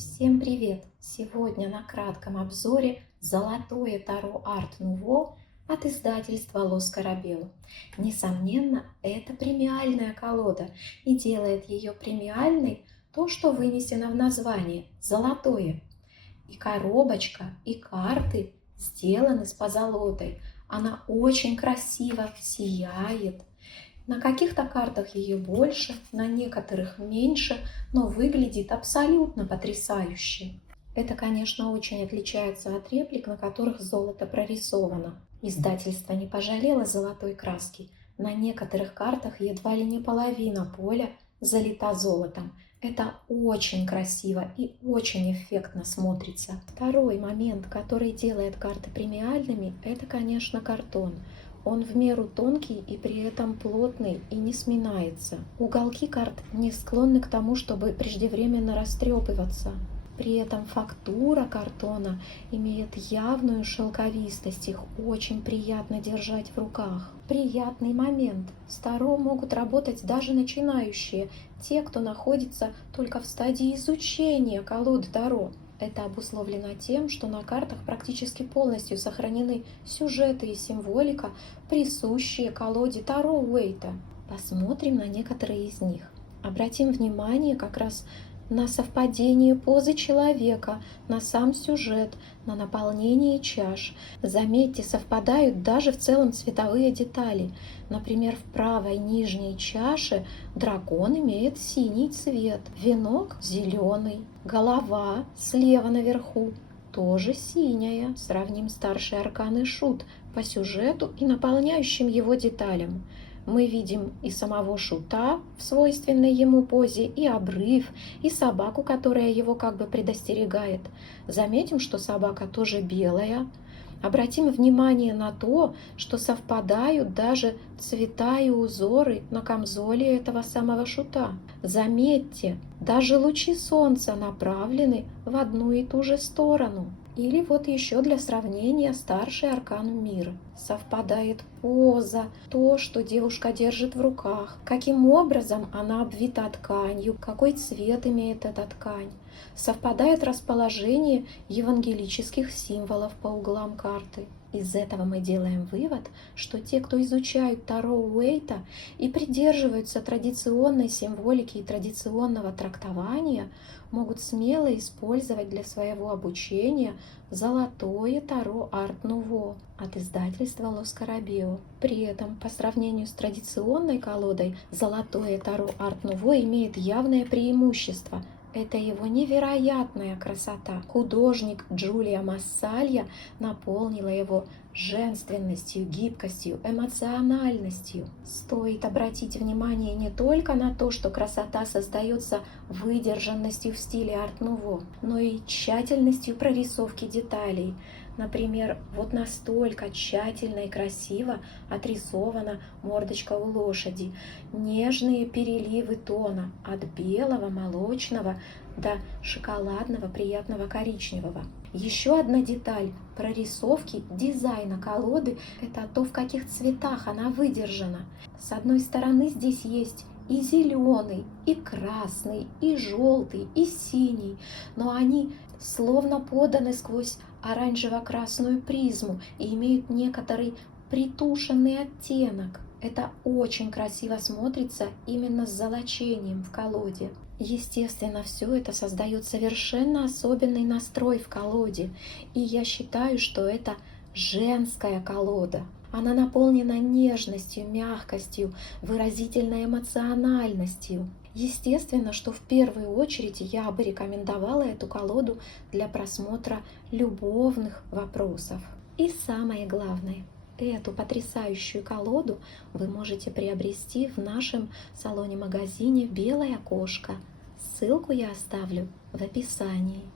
Всем привет! Сегодня на кратком обзоре «Золотое Таро Арт Нуво» от издательства Лос Корабел. Несомненно, это премиальная колода, и делает ее премиальной то, что вынесено в название «Золотое». И коробочка, и карты сделаны с позолотой. Она очень красиво сияет. На каких-то картах ее больше, на некоторых меньше, но выглядит абсолютно потрясающе. Это, конечно, очень отличается от реплик, на которых золото прорисовано. Издательство не пожалело золотой краски. На некоторых картах едва ли не половина поля залита золотом. Это очень красиво и очень эффектно смотрится. Второй момент, который делает карты премиальными, это, конечно, картон. Он в меру тонкий и при этом плотный и не сминается. Уголки карт не склонны к тому, чтобы преждевременно растрепываться. При этом фактура картона имеет явную шелковистость, их очень приятно держать в руках. Приятный момент. С Таро могут работать даже начинающие, те, кто находится только в стадии изучения колоды Таро. Это обусловлено тем, что на картах практически полностью сохранены сюжеты и символика, присущие колоде Таро Уэйта. Посмотрим на некоторые из них. Обратим внимание как раз на совпадение позы человека, на сам сюжет, на наполнение чаш. Заметьте, совпадают даже в целом цветовые детали. Например, в правой нижней чаше дракон имеет синий цвет, венок зеленый, голова слева наверху тоже синяя. Сравним старший аркан и шут по сюжету и наполняющим его деталям. Мы видим и самого шута в свойственной ему позе, и обрыв, и собаку, которая его как бы предостерегает. Заметим, что собака тоже белая. Обратим внимание на то, что совпадают даже цвета и узоры на камзоле этого самого шута. Заметьте, даже лучи солнца направлены в одну и ту же сторону. Или вот еще для сравнения старший аркан мир. Совпадает поза, то, что девушка держит в руках, каким образом она обвита тканью, какой цвет имеет эта ткань. Совпадает расположение евангелических символов по углам карты. Из этого мы делаем вывод, что те, кто изучают Таро Уэйта и придерживаются традиционной символики и традиционного трактования, могут смело использовать для своего обучения золотое Таро Арт Нуво от издательства Лос Корабео. При этом, по сравнению с традиционной колодой, золотое Таро Арт Нуво имеет явное преимущество. Это его невероятная красота. Художник Джулия Массалья наполнила его женственностью, гибкостью, эмоциональностью. Стоит обратить внимание не только на то, что красота создается выдержанностью в стиле арт-нуво, но и тщательностью прорисовки деталей. Например, вот настолько тщательно и красиво отрисована мордочка у лошади. Нежные переливы тона от белого, молочного до шоколадного, приятного коричневого. Еще одна деталь прорисовки дизайна колоды – это то, в каких цветах она выдержана. С одной стороны здесь есть и зеленый, и красный, и желтый, и синий, но они словно поданы сквозь оранжево-красную призму и имеют некоторый притушенный оттенок. Это очень красиво смотрится именно с золочением в колоде. Естественно, все это создает совершенно особенный настрой в колоде, и я считаю, что это женская колода. Она наполнена нежностью, мягкостью, выразительной эмоциональностью. Естественно, что в первую очередь я бы рекомендовала эту колоду для просмотра любовных вопросов. И самое главное, эту потрясающую колоду вы можете приобрести в нашем салоне-магазине «Белая кошка». Ссылку я оставлю в описании.